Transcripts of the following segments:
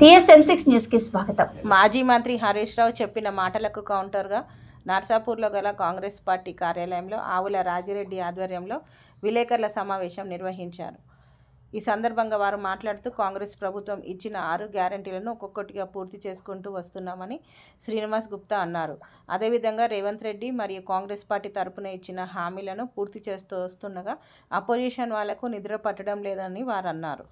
TSM6 news కి స్వాగతం. మాజీ మంత్రి హరీష్ రావు చెప్పిన మాటలకు కౌంటర్గా నర్సాపూర్లో గల కాంగ్రెస్ పార్టీ కార్యాలయంలో ఆవుల రాజిరెడ్డి ఆధ్వర్యంలో విలేకరుల సమావేశం నిర్వహించారు. ఈ సందర్భంగా వారు మాట్లాడుతూ కాంగ్రెస్ ప్రభుత్వం ఇచ్చిన 6 గ్యారెంటీలను ఒక్కొక్కటిగా పూర్తి చేసుకుంటూ వస్తున్నామని శ్రీనివాస్ గుప్తా అన్నారు. అదేవిధంగా రేవంత్ రెడ్డి మరియు కాంగ్రెస్ పార్టీ తరపున ఇచ్చిన హామీలను పూర్తి చేస్తూ వస్తుండగా అపోజిషన్ వాళ్లకు నిద్ర పట్టడం లేదని వారు అన్నారు.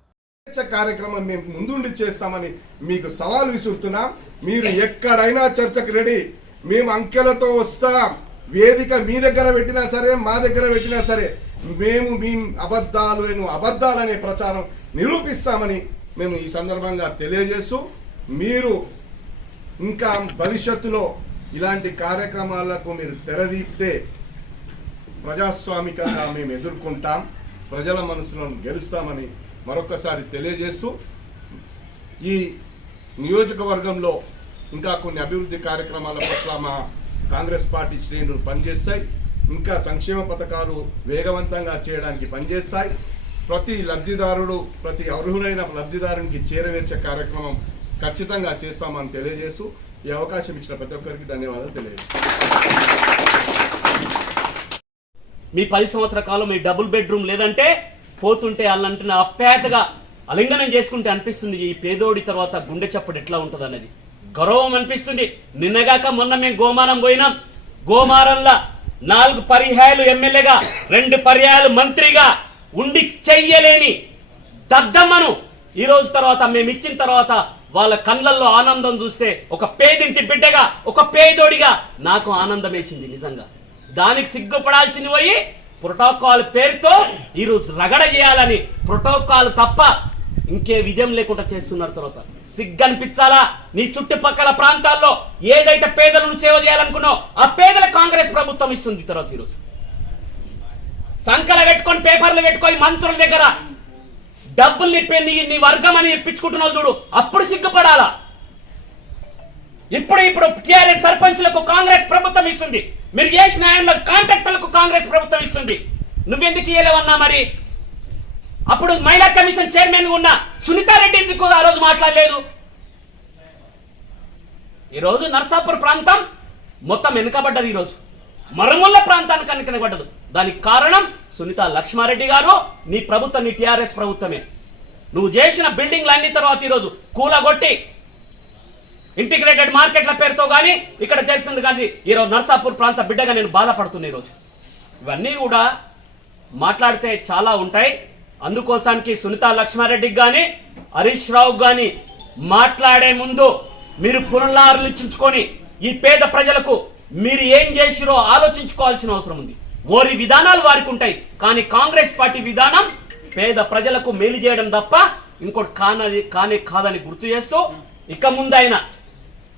కార్యక్రమం మేము ముందుండి చేస్తామని మీకు సవాల్ విసురుతున్నాం. మీరు ఎక్కడైనా చర్చకు రెడీ. మేము అంకెలతో వస్తాం. వేదిక మీ దగ్గర పెట్టినా సరే, మా దగ్గర పెట్టినా సరే, మేము మీ అబద్ధాలనే ప్రచారం నిరూపిస్తామని మేము ఈ సందర్భంగా తెలియజేస్తూ, మీరు ఇంకా భవిష్యత్తులో ఇలాంటి కార్యక్రమాలకు మీరు తెరదీపితే ప్రజాస్వామికంగా మేము ఎదుర్కొంటాం, ప్రజల మనసులను గెలుస్తామని మరొకసారి తెలియజేస్తూ, ఈ నియోజకవర్గంలో ఇంకా కొన్ని అభివృద్ధి కార్యక్రమాల పట్ల మా కాంగ్రెస్ పార్టీ శ్రేణులు పనిచేస్తాయి. ఇంకా సంక్షేమ పథకాలు వేగవంతంగా చేయడానికి పనిచేస్తాయి. ప్రతి అర్హుడైన లబ్ధిదారునికి చేరవేర్చే కార్యక్రమం ఖచ్చితంగా చేస్తామని తెలియజేస్తూ, ఈ అవకాశం ఇచ్చిన ప్రతి ఒక్కరికి ధన్యవాదాలు తెలియజేస్తాం. మీ 10 సంవత్సరాల కాలం మీ డబుల్ బెడ్రూమ్ లేదంటే పోతుంటే వాళ్ళంటున్న అప్పేతగా అలింగనం చేసుకుంటే అనిపిస్తుంది ఈ పేదోడి తర్వాత గుండె చప్పుడు ఎట్లా ఉంటుంది అనేది గౌరవం అనిపిస్తుంది. నిన్నగాక మొన్న మేము గోమారం పోయినాం. గోమారంలో 4 పర్యాయాలు ఎమ్మెల్యేగా 2 పర్యాయాలు మంత్రిగా ఉండి చెయ్యలేని దద్దమ్మను ఈ రోజు తర్వాత మేము ఇచ్చిన తర్వాత వాళ్ళ కళ్ళల్లో ఆనందం చూస్తే ఒక పేదింటి బిడ్డగా, ఒక పేదోడిగా నాకు ఆనందం వేసింది. నిజంగా దానికి సిగ్గుపడాల్సింది పోయి ప్రోటోకాల్ పేరుతో ఈరోజు రగడ చేయాలని ప్రోటోకాల్ తప్ప ఇంకే విధం లేకుండా చేస్తున్నారు. తర్వాత సిగ్గనిపించాలా? నీ చుట్టుపక్కల ప్రాంతాల్లో ఏదైతే పేదలను సేవ చేయాలనుకున్నావు ఆ పేదల కాంగ్రెస్ ప్రభుత్వం ఇస్తుంది. తర్వాత ఈరోజు సంకల పెట్టుకొని పేపర్లు పెట్టుకొని మంత్రుల దగ్గర డబ్బులు నిప్పి నీ వర్గం అని ఇప్పించుకుంటున్నావు చూడు, అప్పుడు సిగ్గుపడాలా? ఇప్పుడు టీఆర్ఎస్ సర్పంచులకు కాంగ్రెస్ ప్రభుత్వం ఇస్తుంది. మీరు చేసిన ఆయనలో కాంట్రాక్టర్లకు కాంగ్రెస్ ప్రభుత్వం ఇస్తుంది. నువ్వెందుకు ఇయ్యలేవన్నా? మరి అప్పుడు మహిళా కమిషన్ చైర్మన్ ఉన్న సునీతారెడ్డి ఎందుకు ఆ రోజు మాట్లాడలేదు? ఈరోజు నర్సాపూర్ ప్రాంతం మొత్తం వెనుకబడ్డది. ఈరోజు మరుముల్ల ప్రాంతానికి వెనుకబడ్డదు. దానికి కారణం సునీత లక్ష్మారెడ్డి గారు, నీ ప్రభుత్వం, నీ టీఆర్ఎస్ ప్రభుత్వమే. నువ్వు చేసిన బిల్డింగ్లు అన్ని తర్వాత ఈరోజు కూలగొట్టి ఇంటిగ్రేటెడ్ మార్కెట్ల పేరుతో కానీ ఇక్కడ జరుగుతుంది. కానీ ఈరోజు నర్సాపూర్ ప్రాంత బిడ్డగా నేను బాధపడుతున్నా. ఈరోజు ఇవన్నీ కూడా మాట్లాడితే చాలా ఉంటాయి. అందుకోసానికి సునీత లక్ష్మారెడ్డికి కానీ హరీష్ రావుకి కానీ మాట్లాడే ముందు మీరు పునరాలోచించుకొని ఈ పేద ప్రజలకు మీరు ఏం చేసిరో ఆలోచించుకోవాల్సిన అవసరం ఉంది. ఓరి విధానాలు వారికి ఉంటాయి, కానీ కాంగ్రెస్ పార్టీ విధానం పేద ప్రజలకు మేలు చేయడం తప్ప ఇంకోటి కానే కాదని గుర్తు చేస్తూ, ఇక ముందైనా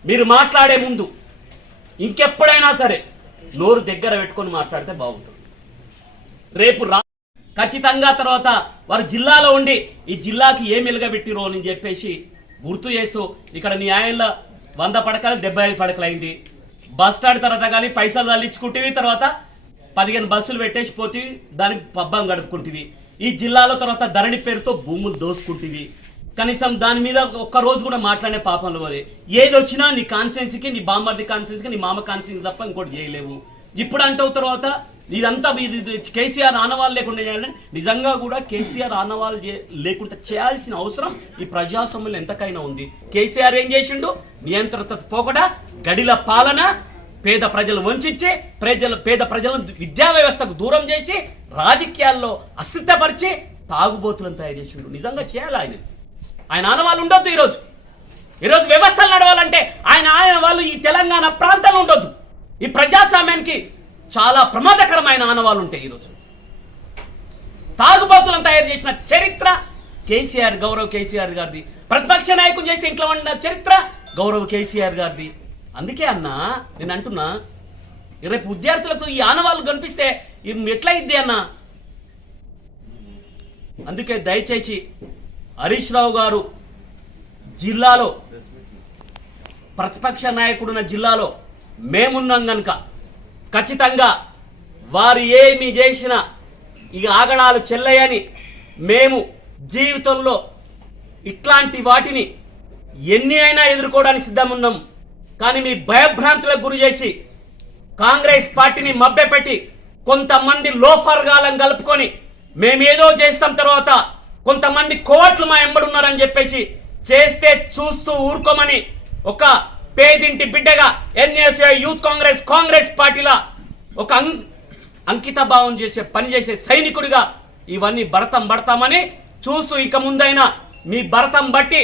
మీరు మాట్లాడే ముందు ఇంకెప్పుడైనా సరే నోరు దగ్గర పెట్టుకొని మాట్లాడితే బాగుంటుంది. రేపు ఖచ్చితంగా తర్వాత వారు జిల్లాలో ఉండి ఈ జిల్లాకి ఏం వెలుగబెట్టిరో అని చెప్పేసి గుర్తు చేస్తూ, ఇక్కడ నీ ఆయనలో 100 పడకలు 75 పడకలు అయింది. బస్ స్టాండ్ తర్వాత కానీ పైసలు తల్లించుకుంటేవి, తర్వాత 15 బస్సులు పెట్టేసి పోతే దానికి పబ్బం గడుపుకుంటుంది. ఈ జిల్లాలో తర్వాత ధరణి పేరుతో భూములు దోసుకుంటుంది. కనీసం దాని మీద ఒక్క రోజు కూడా మాట్లాడే పాపంలో పోలే. ఏది వచ్చినా నీ కాన్స్టిట్యున్సీకి, నీ బామ్మర్ది కాన్స్టిట్యున్సీకి, నీ మామ కాన్స్టిట్యున్సీ తప్ప ఇంకోటి చేయలేవు. ఇప్పుడు అంటావు తర్వాత ఇదంతా కేసీఆర్ ఆనవాళ్ళు లేకుండా చేయాలని. నిజంగా కూడా కేసీఆర్ ఆనవాళ్ళు లేకుండా చేయాల్సిన అవసరం ఈ ప్రజాస్వామ్యంలో ఎంతకైనా ఉంది. కేసీఆర్ ఏం చేసిండు? నియంత్రణ పోకడా, గడిల పాలన, పేద ప్రజలు వంచి పేద ప్రజలను విద్యా వ్యవస్థకు దూరం చేసి రాజకీయాల్లో అస్థిరపరిచి తాగుబోతులను తయారు చేసిండు. నిజంగా చేయాలి. ఆయన ఆనవాళ్ళు ఉండొద్దు. ఈరోజు వ్యవస్థలు నడవాలంటే ఆయన వాళ్ళు ఈ తెలంగాణ ప్రాంతంలో ఉండొద్దు. ఈ ప్రజాస్వామ్యానికి చాలా ప్రమాదకరమైన ఆనవాళ్ళు ఉంటాయి. ఈరోజు తాగుబోతులను తయారు చేసిన చరిత్ర కేసీఆర్, గౌరవ్ కేసీఆర్ గారిది. ప్రతిపక్ష నాయకులు చేస్తే ఇంట్లో ఉన్న చరిత్ర గౌరవ్ కేసీఆర్ గారిది. అందుకే అన్నా నేను అంటున్నా, రేపు విద్యార్థులకు ఈ ఆనవాళ్ళు కనిపిస్తే ఎట్లా ఇద్ది అన్నా? అందుకే దయచేసి హరీష్ రావు గారు జిల్లాలో ప్రతిపక్ష నాయకుడున్న జిల్లాలో మేమున్నాం కనుక ఖచ్చితంగా వారు ఏమి చేసినా ఇక ఆగడాలు చెల్లయని మేము జీవితంలో ఇట్లాంటి వాటిని ఎన్ని అయినా ఎదుర్కోవడానికి సిద్ధమున్నాం. కానీ మీ భయభ్రాంతులకు గురి చేసి కాంగ్రెస్ పార్టీని మభ్యపెట్టి కొంతమంది లోఫర్గాలను కలుపుకొని మేమేదో చేస్తాం, తర్వాత కొంతమంది కోట్లు మా ఎంబడున్నారని చెప్పేసి చేస్తే చూస్తూ ఊరుకోమని ఒక పేదింటి బిడ్డగా ఎన్ఎస్ఏ యూత్ కాంగ్రెస్ పార్టీల ఒక అంకిత భావం చేసే పనిచేసే సైనికుడిగా ఇవన్నీ భరతామని చూస్తూ ఇక ముందైనా మీ భరతం బట్టి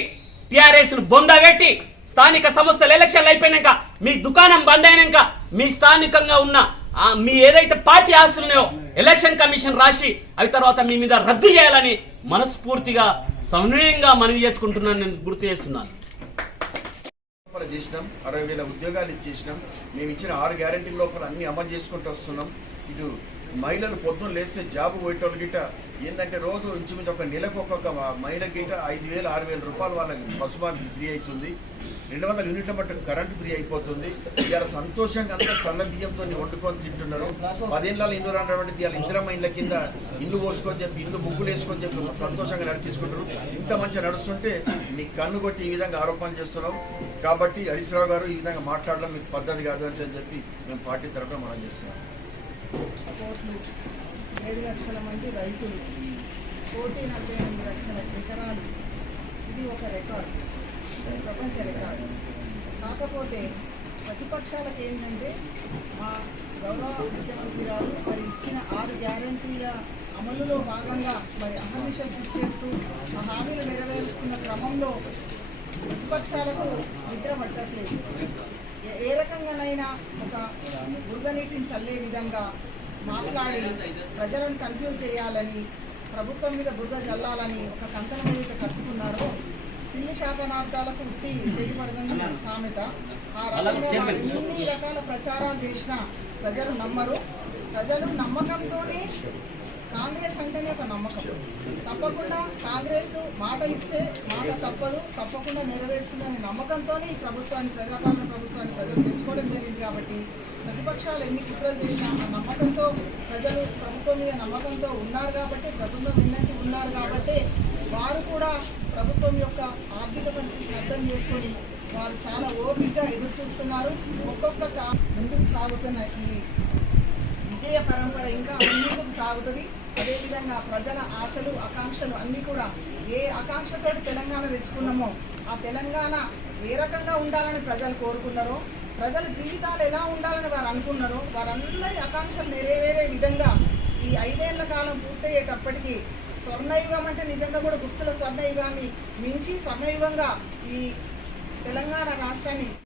టీఆర్ఎస్ను బొందగట్టి స్థానిక సంస్థల ఎలక్షన్లు అయిపోయినాక మీ దుకాణం బంద్ అయినాక మీ స్థానికంగా ఉన్న మీ ఏదైతే పార్టీ ఆస్తులున్నాయో ఎలక్షన్ కమిషన్ రాసి అవి తర్వాత మీ మీద రద్దు చేయాలని మనస్ఫూర్తిగా సమన్వయంగా మనవి చేసుకుంటున్నాను, నేను గుర్తు చేస్తున్నాను. చేసినాం 60,000 ఉద్యోగాలు ఇచ్చేసినాం. మేము ఇచ్చిన 6 గ్యారెంటీల లోపల అన్ని అమలు చేసుకుంటూ వస్తున్నాం. ఇటు మహిళలు పొద్దున్న లేస్తే జాబ్ పోయేటోళ్ళు గిట్ట ఏంటంటే రోజు ఇంచుమించు ఒక నెలకు ఒక్కొక్క మహిళ గిట్ట 5,000 6,000 రూపాయలు వాళ్ళకి బస్సు ఫ్రీ అవుతుంది. 200 యూనిట్ల మట్టుకు కరెంటు ఫ్రీ అయిపోతుంది. ఇవాళ సంతోషంగా అందరూ సన్న బియ్యంతో వండుకొని తింటున్నారు. 10 ఏళ్ళ ఇల్లు రానటువంటిది ఇవాళ ఇందిరమ్మ ఇళ్ళ కింద ఇల్లు పోసుకొని చెప్పి ఇల్లు ముగ్గులు వేసుకొని చెప్పి సంతోషంగా నడిపించుకుంటారు. ఇంత మంచిగా నడుస్తుంటే మీకు కన్ను కొట్టి ఈ విధంగా ఆరోపణలు చేస్తున్నాం. కాబట్టి హరీష్ రావు గారు ఈ విధంగా మాట్లాడడం మీకు పద్ధతి కాదు అని చెప్పి మేము పార్టీ తరఫున మనం చేస్తున్నాం. 7 లక్షల మంది రైతులు, 1,48 లక్షల ఎకరాలు, ఇది ఒక రికార్డు, ప్రపంచ రికార్డు. కాకపోతే ప్రతిపక్షాలకు ఏంటంటే మా గౌరవ ముఖ్యమంత్రి గారు మరి ఇచ్చిన 6 గ్యారంటీల అమలులో భాగంగా మరి అహర్నిశలు కృషి చేస్తూ ఆ హామీలు నెరవేరుస్తున్న క్రమంలో ప్రతిపక్షాలకు నిద్ర పట్టట్లేదు. ఏ రకంగానైనా ఒక బురద నీటిని చల్లే విధంగా మాట్లాడి ప్రజలను కన్ఫ్యూజ్ చేయాలని, ప్రభుత్వం మీద బురద చల్లాలని ఒక కంకణం ఏదైతే కట్టుకున్నారో పిల్లి శాపనార్థాలకు ఉట్టి తెగిపడదని సామెత. ఆ రకంగా ఎన్ని రకాల ప్రచారాలు చేసినా ప్రజలు నమ్మరు. ప్రజలు నమ్మకంతోనే కాంగ్రెస్ అంటేనే ఒక నమ్మకం. తప్పకుండా కాంగ్రెస్ మాట ఇస్తే మాట తప్పదు, తప్పకుండా నెరవేరుస్తుందనే నమ్మకంతోనే ఈ ప్రభుత్వాన్ని, ప్రజాపాలన ప్రభుత్వాన్ని ప్రజలు తెచ్చుకోవడం జరిగింది. కాబట్టి ప్రతిపక్షాలు ఎన్ని కుట్రలు చేసినా ఆ నమ్మకంతో ప్రజలు ప్రభుత్వం మీద నమ్మకంతో ఉన్నారు కాబట్టి, ప్రభుత్వం విన్నట్టు ఉన్నారు కాబట్టి వారు కూడా ప్రభుత్వం యొక్క ఆర్థిక పరిస్థితిని అర్థం చేసుకొని వారు చాలా ఓపికగా ఎదురు చూస్తున్నారు. ఒక్కొక్క ముందుకు సాగుతున్న ఈ విజయ పరంపర ఇంకా ముందుకు సాగుతుంది. అదేవిధంగా ప్రజల ఆశలు ఆకాంక్షలు అన్నీ కూడా ఏ ఆకాంక్షతో తెలంగాణ తెచ్చుకున్నామో ఆ తెలంగాణ ఏ రకంగా ఉండాలని ప్రజలు కోరుకున్నారో, ప్రజల జీవితాలు ఎలా ఉండాలని వారు అనుకున్నారో వారందరి ఆకాంక్షలు నెరవేరే విధంగా ఈ 5 ఏళ్ల కాలం పూర్తయ్యేటప్పటికీ స్వర్ణయుగం అంటే నిజంగా కూడా గుప్తుల స్వర్ణయుగాన్ని మించి స్వర్ణయుగంగా ఈ తెలంగాణ రాష్ట్రాన్ని